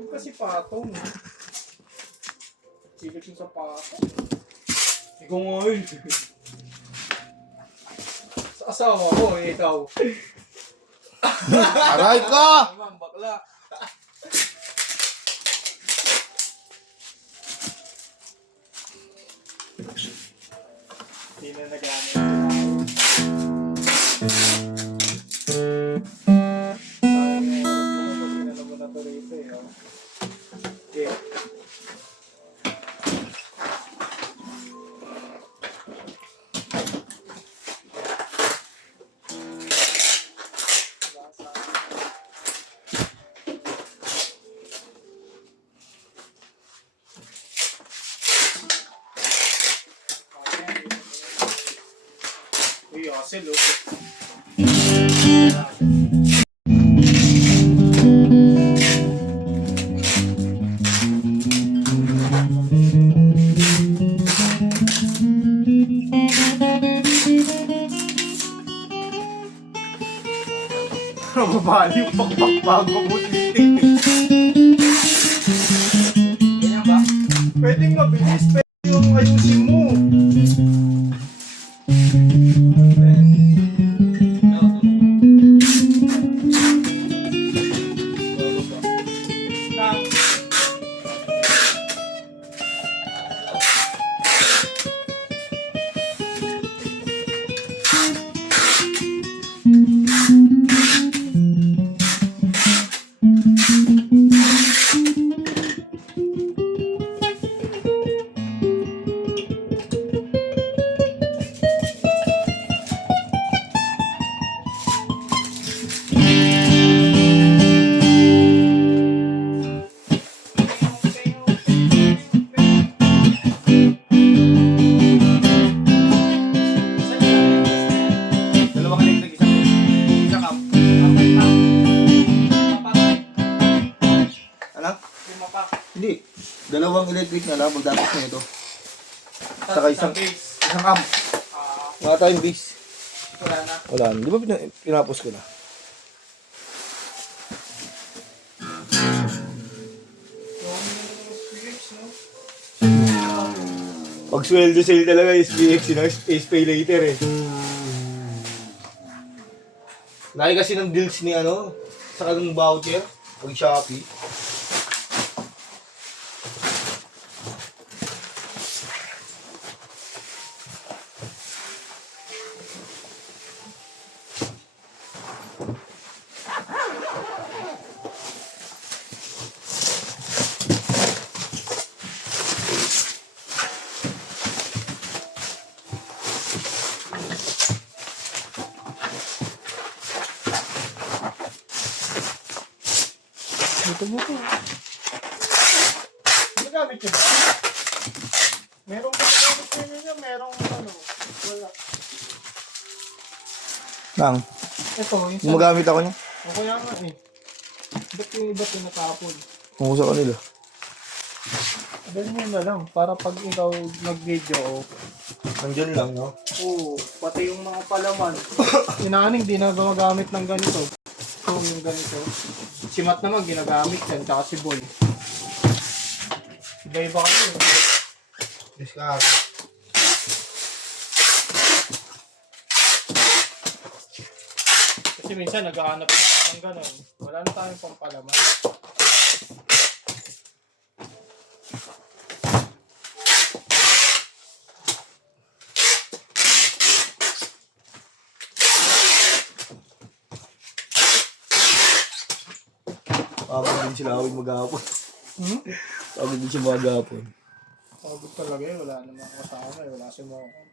Huwag kasi patong. Silip yung sa patong. Ikaw nga yun. Sa asawa ko, ikaw. Aray ka! Tamang bakla. Hindi na nagamit sila. Sayang yung oras mo pag sinala mo na to rito eh. Oh. Okay. Uy, Asel, oh. Mabali yung pakpak-bago mo dito. Ganyan ba? Pwedeng mabilis, pwede yung ayusin mo. Dalawang electric, isang amp. Ano? Hindi. Dalawang electric na lang, magdapos na ito. Saka isang amp. Wala tayong base. Wala na. Wala. Di ba pinapos ko na? Yung Philips, no? Pag sweldo sale talaga SPX, SPay later eh. Laki kasi ng deals ni ano, sa kanong voucher, pag Shopee. Ito mo to. Ginagamit nyo ba? Merong ginagamit nyo niya, merong ano, wala. Nang, Ito, yung sa... gumagamit ako niya. O kaya nga eh. Ba't yung iba tinatapon? Kung sa kanila. Ganun mo na lang, para pag ikaw nag-video, Nandyan lang, no? oo, pati yung mga palaman. Inaning, di na gumagamit ng ganito. So, yung ganito. Si Matt naman, ginagamit yan, tsaka si Boy. Iba-iba kayo. Discard. Kasi minsan, naghahanap ka ng gano'n. Wala na tayong pampalaman. Pagod din sila awin maghapon. Pagod din siya maghapon. Pagod talaga eh, wala namang kasama eh, wala si Moko.